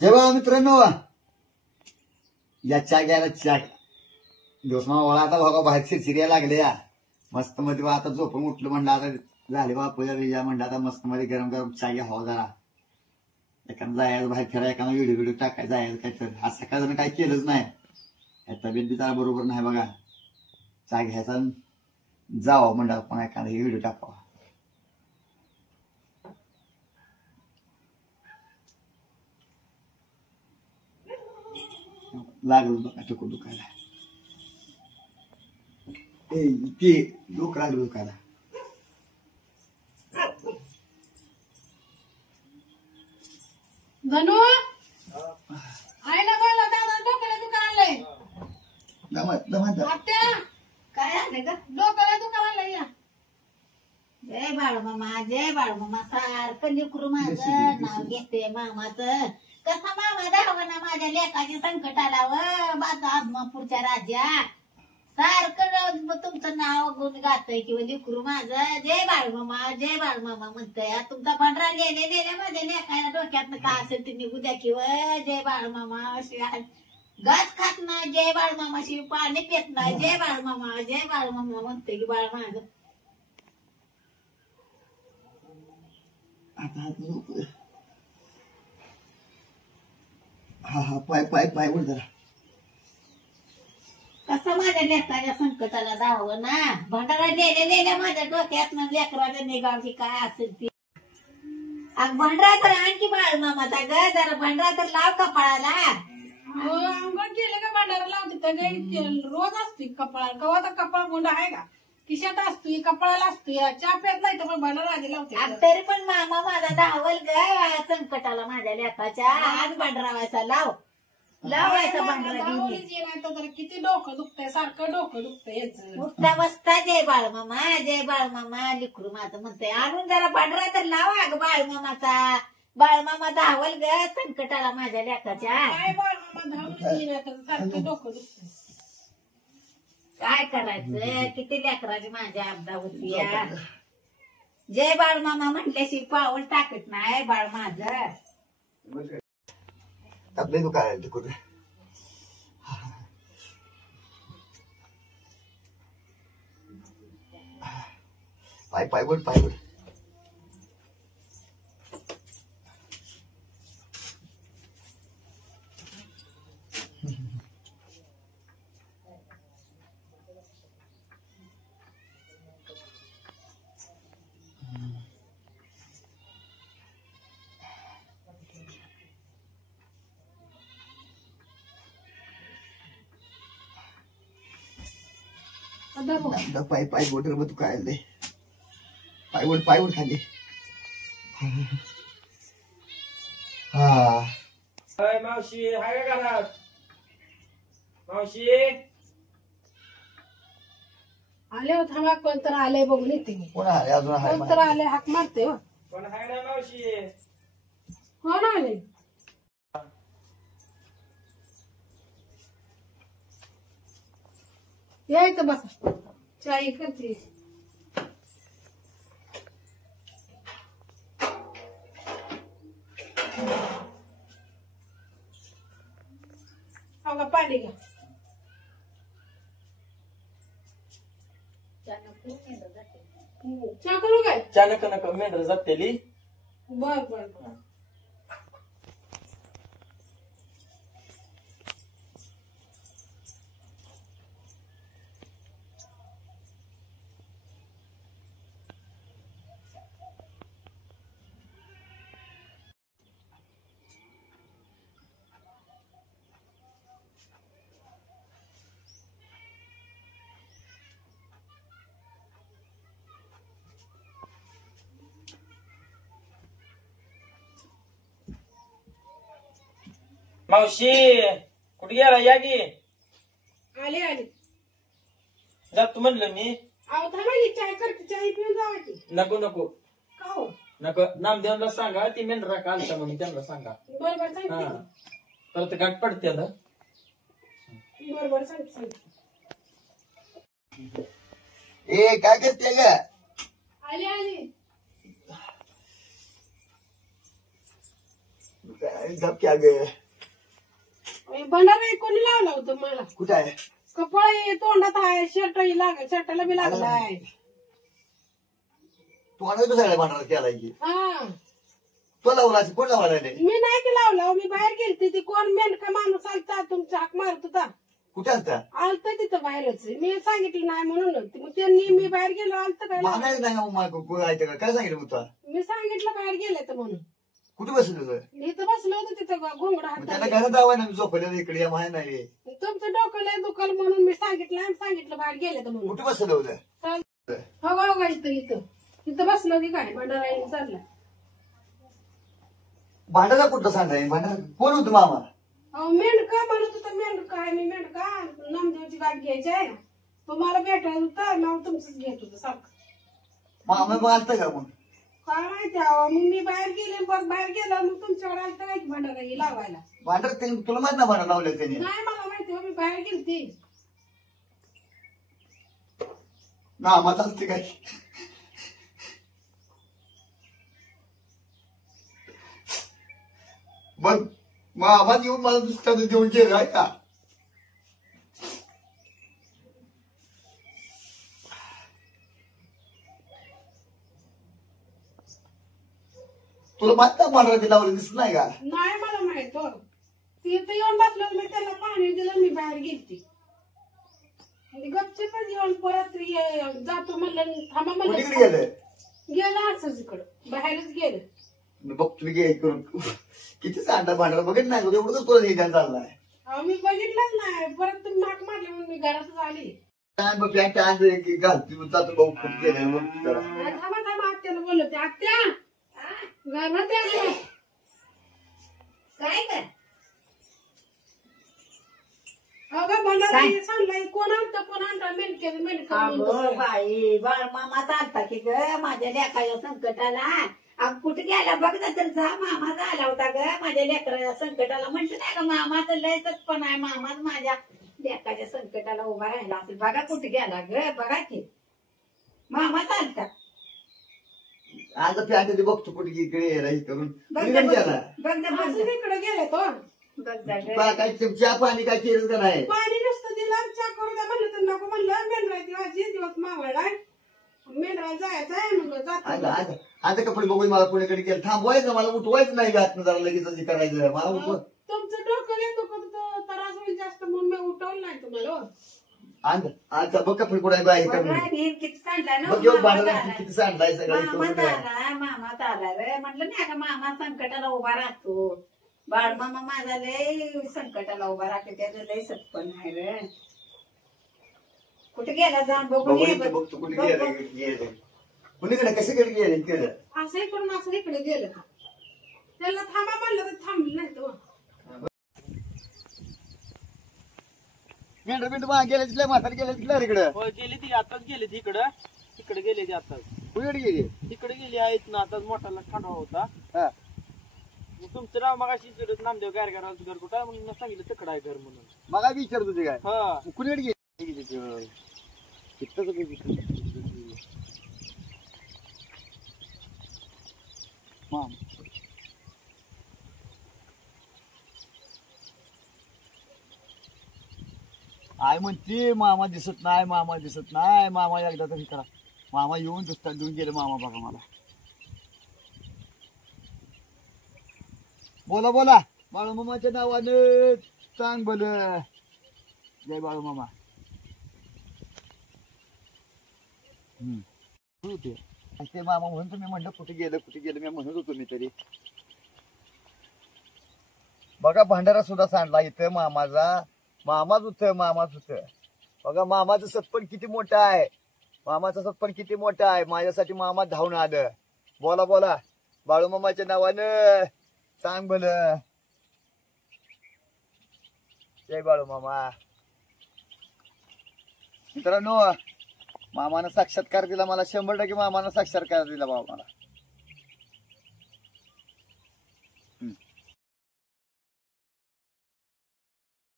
जेव्हा मित्रांनो या चहा घ्यायला चहा दिवस ओळा आता बघा बाहेर शिरशिर्या लागले या मस्त मध्ये आता झोपून उठलं म्हणलं आता झाले बा पूजा बिजा म्हणलं आता मस्त मध्ये गरम गरम चहा घ्या हवा जरा एखादं जायचं बाहेर फिरायला एखादा व्हिडिओ टाकायचं जायचं काय तर आज सकाळ काही केलंच नाही तब्येत बी जरा बरोबर नाही बघा चहा घ्यायचा जावं म्हणलं पण एखादा व्हिडिओ टाकावा लागलं बघा टुकू दुखायला ते डोकं लागलं दुखायला गणू आईला बोला दादा डोक्याला दुखायला आत्या काय आले ग डोक्याला दुखायला या जय बाळमामा सारखं लेकरू माझं नाव घेते मामाचं कसा मामा दावा ना माझ्या लेकाची संकट आला व माझा आदमापूरच्या राजा सारखं तुमचं नाव गुण गातय किंवा लेकरू माझं जय बाळमामा म्हणतय तुमचा भांडरा गेले माझ्या लेकाला डोक्यात काय असेल ते निघू द्या किंवा जय बाळमामा घास खात नाही जय बाळमामाशी पाणी पित नाही जय बाळमामा म्हणतय की बाळ माझं हा पाय उठ जरा कसं माझ्या लेकराच्या संकटाला धावं ना भंडारा गेल्या माझ्या डोक्यात लेकराच्या निगावची काय असेल ती भंडारा तर आणखी बाळ मामाचा ग जरा भंडारा तर लाव कपाळाला अंगण केलं का भांडारा लावते तर रोज असते कपाळाला कवा तर कपाळ गुंडा आहे का खिशात असतोय कपाळाला असतोय चहा पेत नाही तर पण भांडारा आधी लावते तरी पण मामा माझा धावल ग संकटाला माझ्या लेकाच्या आज भंडारा व्हायचा लावायचा भांडारा घेऊन किती डोकं दुखतंय सारखं डोकं दुखतंय याचं उठता बसता जय बाळमामा लिकरू माझं म्हणतंय आणून जरा भांडारा तर लावा ग बाळमामा धावल ग संकटाला माझ्या लेकाच्या काय बाळमामा धावून सारखं डोकं दुखतंय काय करायचं किती लेकराची माझ्या अपदा होती या जय बाळमामा म्हटल्याशी पाऊल टाकत नाही बाळ माझं आपले दुकान ते कुठे पाय बोल पाय बोट तू काय दे पाय बोट खाली मावशी हाय का घरात मावशी आले हो थांबा कोणतर आले बघून येते मी कोण आले अजून कोणतर आले हाक मारते हो पण हाय ना मावशी कोण आले यायचं बसा चाय करते पाणी घ्या चहा करू काय चहा नका मेंढर जातेली बर मावशी कुठे गेला या की आले जातो म्हणलं मी अहो थांबा की चाय करते चाय पिऊन जावा की नको का हो नको नामदेवला सांगा ती मेंढरा कालता म्हणून त्यांना सांगा बरोबर सांगते परत गाठ पडते बरोबर सांगते ए काय करते ग आले काय धपक्या ग भंडारा कोणी लावला होतं मला कुठं आहे कपडा तोंडात आहे शर्टही लागल शर्टाला बी लागलाय तू आणत सगळ्या भांडारात केला की हा तो लावला कोण लावला नाही मी नाही की लावला मी बाहेर गेलती ती कोण मेंढका माणूस आलता तुमचा हाक मारत होता कुठे आलता आलत तिथं बाहेरच मी सांगितलं नाही म्हणून मग त्यांनी मी बाहेर गेलो आलत काय मागायचं नाही का काय सांगितलं होतं मी सांगितलं बाहेर गेले तर म्हणून कुठे बसलं होतं इथं बसलो होतं तिथं घोंगडा मग त्याला हात घरात आवाय ना मी झोपलेलं इकडे या माहिती नाही तुमचं डोकं लय दुखल म्हणून मी सांगितलं बाहेर गेले तर म्हणून कुठे बसलं होतं हो इथं बसलो की काय भंडारा चालला भांडारा कुठं सांगाय भांडारा कोण होतं मामा अहो मेंढका म्हणत होता मेंढका आहे मी मेंढका नामदेवची गाठ घ्यायची आहे तुम्हाला भेटायला होतं नाव तुमचंच घेत होतं सारखं मामा मग आलता का मग काय माहिती अहो मग मी बाहेर गेले परत बाहेर गेलो मग तुमच्याकडे आलतं काय भंडारा ही लावायला भांडार तुला माहित ना भांडार लावलं त्याने नाही मला माहिती मी बाहेर गेलती ना आम्हा चालते काय मग मामा येऊन मला दुसऱ्या देऊन गेलं आहे का तुला माहित ना भांडारात लावलं दिसत नाही का नाही मला माहित हो तिथं येऊन बसलो मी त्याला पाणी दिलं मी बाहेर गेलती गपचेपच येऊन परत जातो म्हणलं थांबा कुणीकडे म्हणलं गेलं गेलं असंच इकडं बाहेरच गेलं बघ तुम्ही घे करून किती सांडा भांडार बघत नाही एवढंच तुला निदान चाललाय अहो मी बघितलंच नाही परत तुम्ही माग मारले म्हणून मी घरातच आली पॅन्ट आणले घालती जातो भाऊ खूप गेले थांबा आत्याला बोलवते आत्या घरात या. काय कर अगं भंडारा सांगलाय कोण आणतं मेंढके अगं बाई बाळ मामा चालता की ग माझ्या लेकराच्या संकटाला अग कुठे गेला बघ ना तर जा मामा झाला होता ग माझ्या लेकराच्या संकटाला म्हटलं नाही का मामाचं लय सत्पण आहे मामाच माझ्या लेकराच्या संकटाला उभा राहिला असेल बघा कुठे गेला ग बघा की मामा चालता आता पॅन्ट बघतो कुठे इकडे हे करून बघ कुणीकडे गेला बघ असं इकडे गेले तो बघ जा काय चहा पाणी काय केलं का नाही पाणी नुसतं दिलं चहा करू द्या म्हणलं तर नको म्हणलं मेंढरायची भाजी दिवस मावळलाय मेंढरा जायचं आहे मग जातो आता कपडे बघून मला पुण्याकडे गेलं थांबवायचं मला उठवायचं नाही घातलं जरा लगेच असं करायचं मला उठव तुमचं डोकं लय दुखत होतं त्रास होईल जास्त म्हणून मी उठवलं नाही तुम्हाला हो. आता बघ कपडे कुठे बाहेर करून किती सांडला ना बघ येऊन भांडला किती सांडलाय सगळं मामाच आला मामाच आला रे म्हटलं नाही का मामा संकटाला उभा राहतो बाळ मामा माझा लय संकटाला उभा राहतो त्याचं लय सत्पण आहे रे कुठे गेला जाऊन बघून ये बघ. बघतो कुठे गेले कुणीकडे कशाकडे गेले केलं असं इकडून असं इकडे गेलं का त्याला थांबा म्हणलं तर थांबलं नाही तो मेंढर मेंढर गेले तिथल्या म्हातारी गेले तिथल्या इकडे होय गेली ती आताच गेली ती तिकडे गेली ती आताच कुणीकडे गेली तिकडे गेली आहेत ना आताच मोठाला खांडवा होता हा मग तुमचं नाव मग अशी नामदेव गारगाराचं घर कुठं म्हणून मी सांगितलं तिकडं आहे घर म्हणून मला विचारत होते काय हा कुणीकडे गेली आय म्हणते मामा दिसत नाही मामा एकदा तरी करा मामा येऊन दुसऱ्या देऊन गेले मामा बघा मला बोला बाळूमामाच्या नावानं सांग बोल जय बाळूमामा ते मामा म्हणून तुम्ही म्हणलं कुठे गेलं मी म्हणत होतो मी तरी बघा भांडारा सुद्धा सांडला इथं मामाच होत बघा मामाचं सत्पण किती मोठं आहे माझ्यासाठी मामा धावून आलं बोला बाळूमामाच्या नावानं सांग बोल जय बाळूमामा मित्रांनो मामानं साक्षात्कार दिला मला 100% मामानं साक्षात्कार दिला बाबा मला